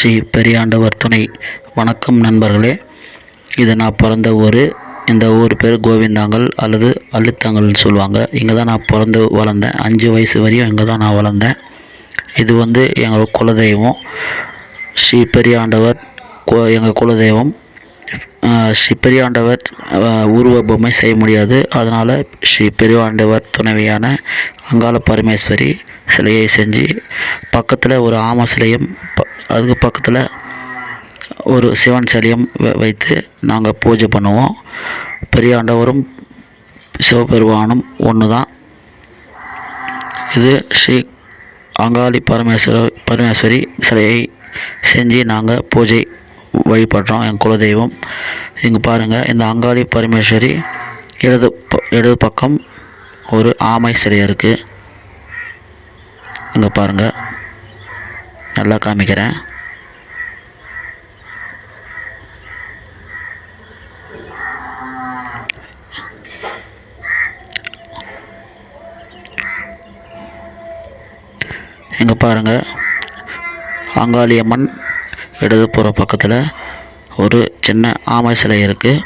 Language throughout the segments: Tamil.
ஸ்ரீ பெரியாண்டவர் துணை. வணக்கம் நண்பர்களே. இது நான் பிறந்த ஊர். இந்த ஊர் பேர் கோவிந்தாங்கல் அல்லது அள்ளித்தாங்கல்னு சொல்லுவாங்க. இங்கே தான் நான் பிறந்து வளர்ந்தேன். 5 வயசு வரையும் இங்கே தான் நான் வளர்ந்தேன். இது எங்கள் குலதெய்வம் ஸ்ரீ பெரியாண்டவர். எங்கள் குலதெய்வம் ஸ்ரீ பெரியாண்டவர் உருவ பொம்மை செய்ய முடியாது. அதனால் ஸ்ரீ பெரியாண்டவர் துணைவியான அங்காள பரமேஸ்வரி சிலையை செஞ்சு பக்கத்தில் ஒரு ஆமை சிலையும் அதுக்கு பக்கத்தில் ஒரு சிவன் சிலையும் வைத்து நாங்கள் பூஜை பண்ணுவோம். பெரியாண்டவரும் சிவபெருமானும் ஒன்று தான். இது ஸ்ரீ அங்காளி பரமேஸ்வரி சிலையை செஞ்சு நாங்கள் பூஜை வழிபடுறோம். என் குலதெய்வம். இங்கே பாருங்கள், இந்த அங்காளி பரமேஸ்வரி இடது பக்கம் ஒரு ஆமை சிலை இருக்குது. இங்கே பாருங்கள், நல்லா காமிக்கிறேன். இங்கே பாருங்கள், அங்காளியம்மன் இடதுபுற பக்கத்தில் ஒரு சின்ன ஆமை சிலை இருக்குது.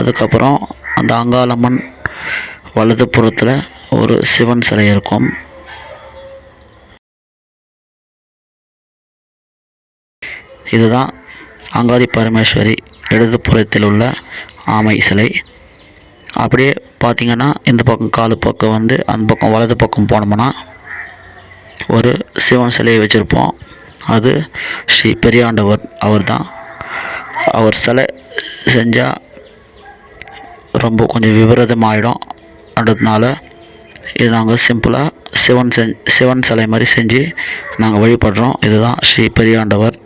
அதுக்கப்புறம் அந்த அங்காளம்மன் வலதுபுறத்தில் ஒரு சிவன் சிலை இருக்கும். இதுதான் அங்காளி பரமேஸ்வரி இடதுபுறத்தில் உள்ள ஆமை சிலை. அப்படியே பார்த்திங்கன்னா இந்த பக்கம் காலு பக்கம் அந்த பக்கம் வலது பக்கம் போனோம்னா ஒரு சிவன் சிலையை வச்சுருப்போம். அது ஸ்ரீ பெரியாண்டவர் அவர் தான். அவர் சிலை செஞ்சால் ரொம்ப கொஞ்சம் விபரீதமாகிடும். அதனால இது நாங்கள் சிம்பிளாக சிவன் சிலை மாதிரி செஞ்சு நாங்கள் வழிபடுறோம். இதுதான் ஸ்ரீ பெரியாண்டவர்.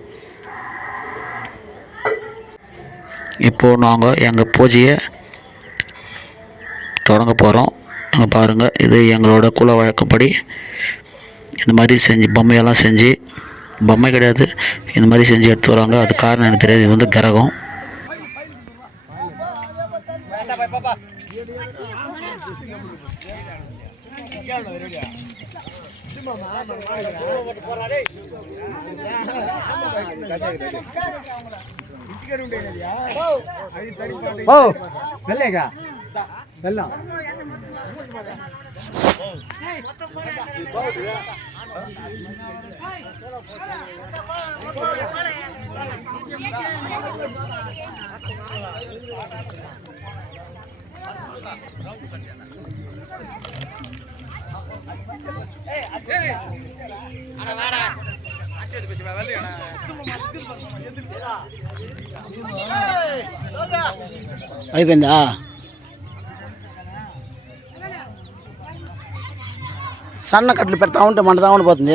இப்போது நாங்கள் எங்கள் பூஜையை தொடங்க போகிறோம். அங்கே பாருங்கள், இது எங்களோட குல வழக்கப்படி இந்த மாதிரி செஞ்சு பொம்மையெல்லாம் செஞ்சு, பொம்மை கிடையாது, இந்த மாதிரி செஞ்சு எடுத்து வராங்க. அது காரணம் எனக்கு தெரியாது. இது கிரகம். வெள்ளம் అయిపోయిందా? సన్న కట్లు పెడతా ఉంటే మంటదా ఉండిపోతుంది.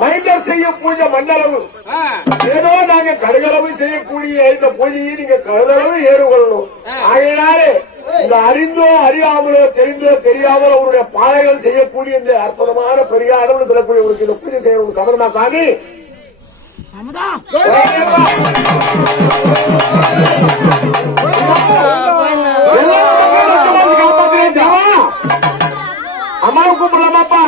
மைந்தர் செய்யும் பூஜை மண்டலம் ஏதோ நாங்க கடுகளவு செய்யக்கூடிய இந்த பூஜையை நீங்க கருதளவு ஏறுகொள்ளணும். ஆகையினாலே இந்த அறிந்தோ அறியாமலோ தெரிந்தோ தெரியாமலோ அவருடைய பாளைகள் செய்யக்கூடிய இந்த அற்புதமான பெரிய அளவில் சொல்லக்கூடிய உங்களுக்கு இந்த பூஜை செய்யணும். சமதமா சாமி அம்மாவுக்கு கூப்பிடலாமாப்பா?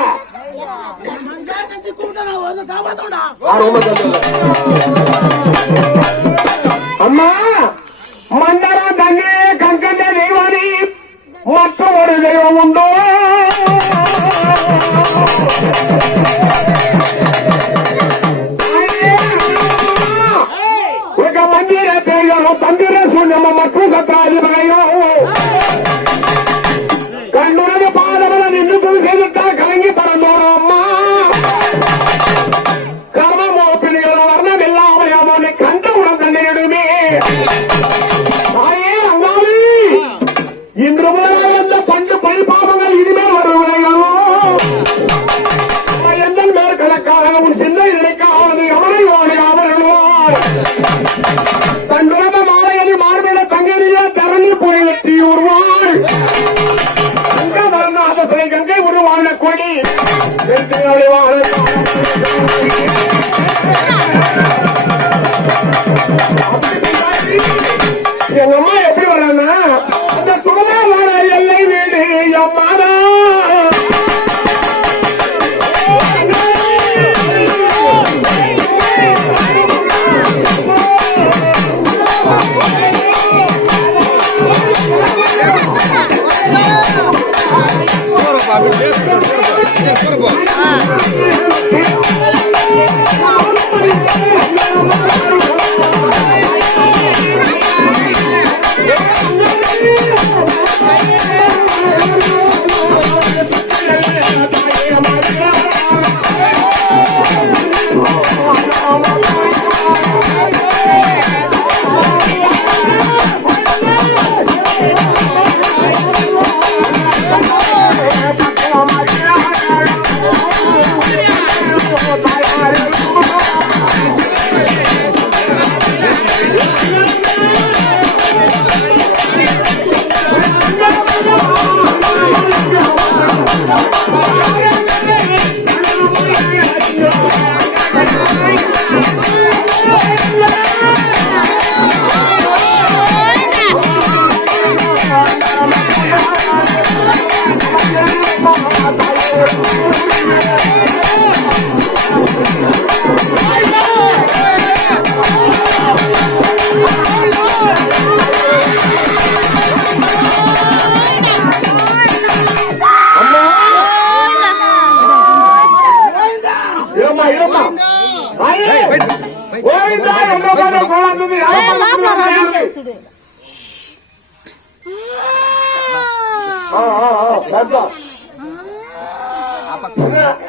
அம்மா மண்டலம் தண்ணே கங்கந்த தெய்வானி மற்றும் ஒரு தெய்வம் உண்டோ? ఒక మందిర పేరు తందిర శూన్యమ మక్కు సత్రాధిపయో கண்ணுடைய பாதமல நின்று செய்துட்டா கலங்கி பறந்தோரம்மா கர்மமோ பிள்ளைகளோ வர்ணம் இல்லாமையாமோ நீ கண்டவுடன் தண்ணிடுமே தாயே அங்காளி இன்று முதலாக வந்த பண்டு பழிபாவங்கள் இனிமேல் வருவதையோ எந்த மேல் கணக்காக உன் சிந்தை நினைக்காவது எவனை ஓடியாமல் எழுவார் தன்னுடைய மாலையடி மார்பில தங்கனிய தரணி போய் வெட்டி உருவாள் கங்கை உருவான கொடி எங்க அம்மா எப்படி வர்றாங்கன்னா அந்த சுகமான எல்லை வீடு அம்மாடா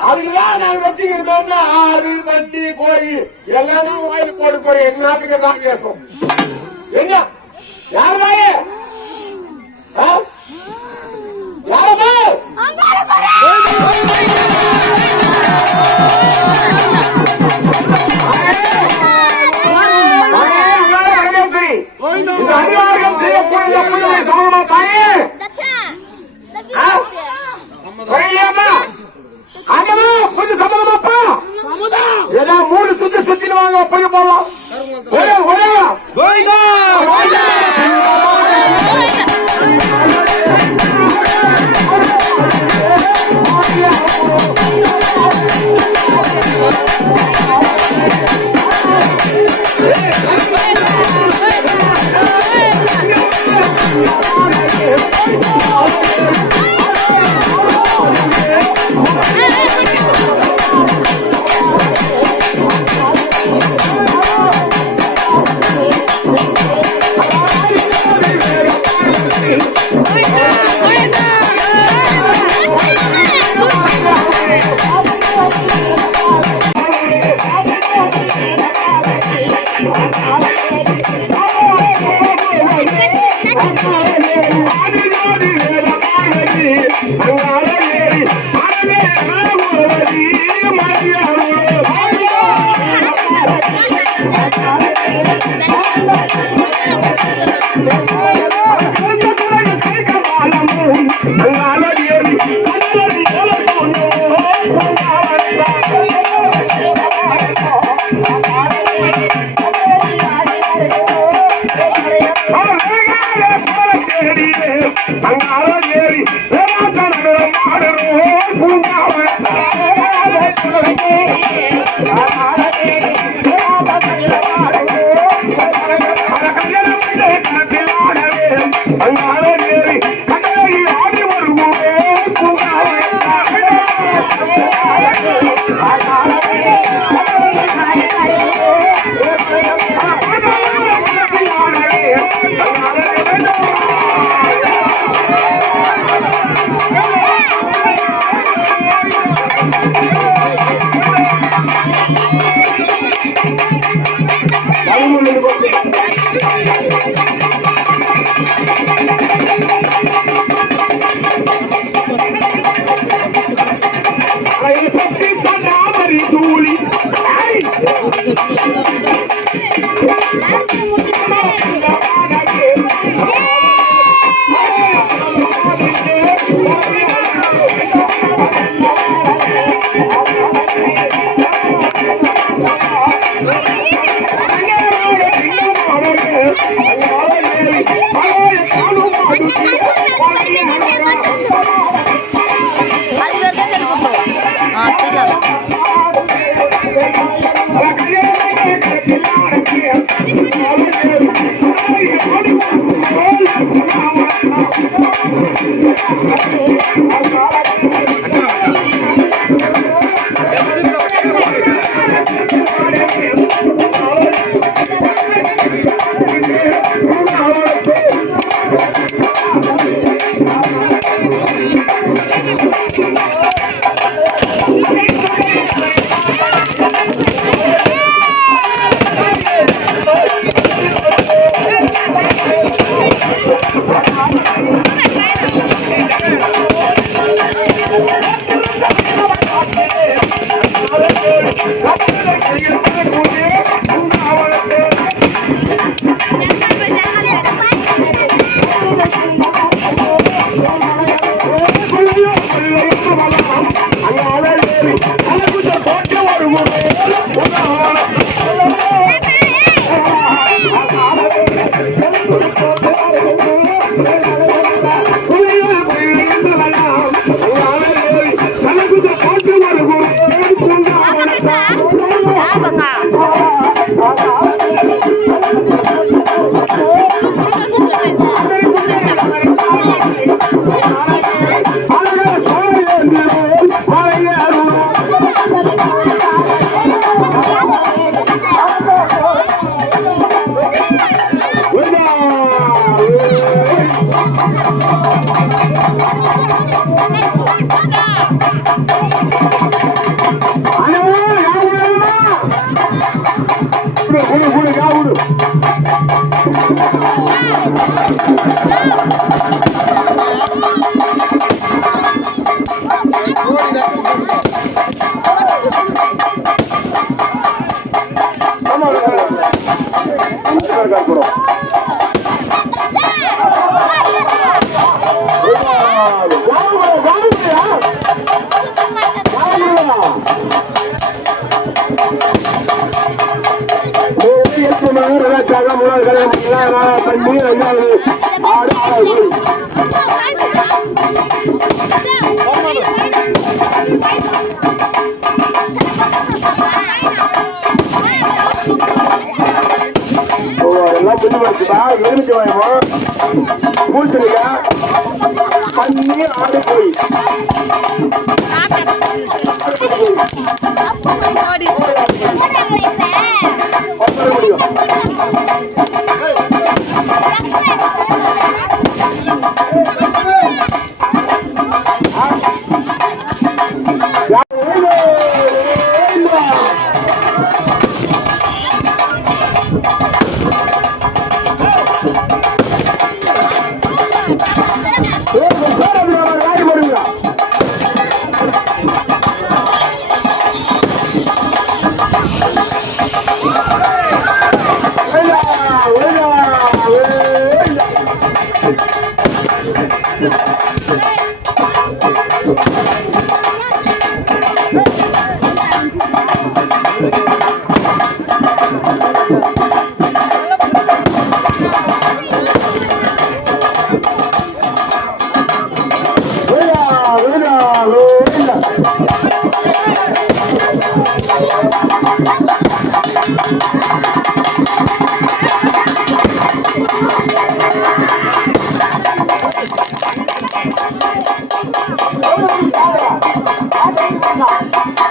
அதுக்குதான் நாங்க வச்சுக்கிட்டோம்னா ஆறு வண்டி கோழி எல்லாமே கோயில் போட்டு போய் எல்லாத்துக்கு தான் பேசுவோம். எங்க யார் பாய அதிகாரம் செய்யக்கூடிய சமமா தாயே கொஞ்சம் சம்மதமாப்பா ஏதோ 3 சுத்தி சுத்திடுவாங்க போய் போடலாம். பண்ணி ஆடு போய் Thank you.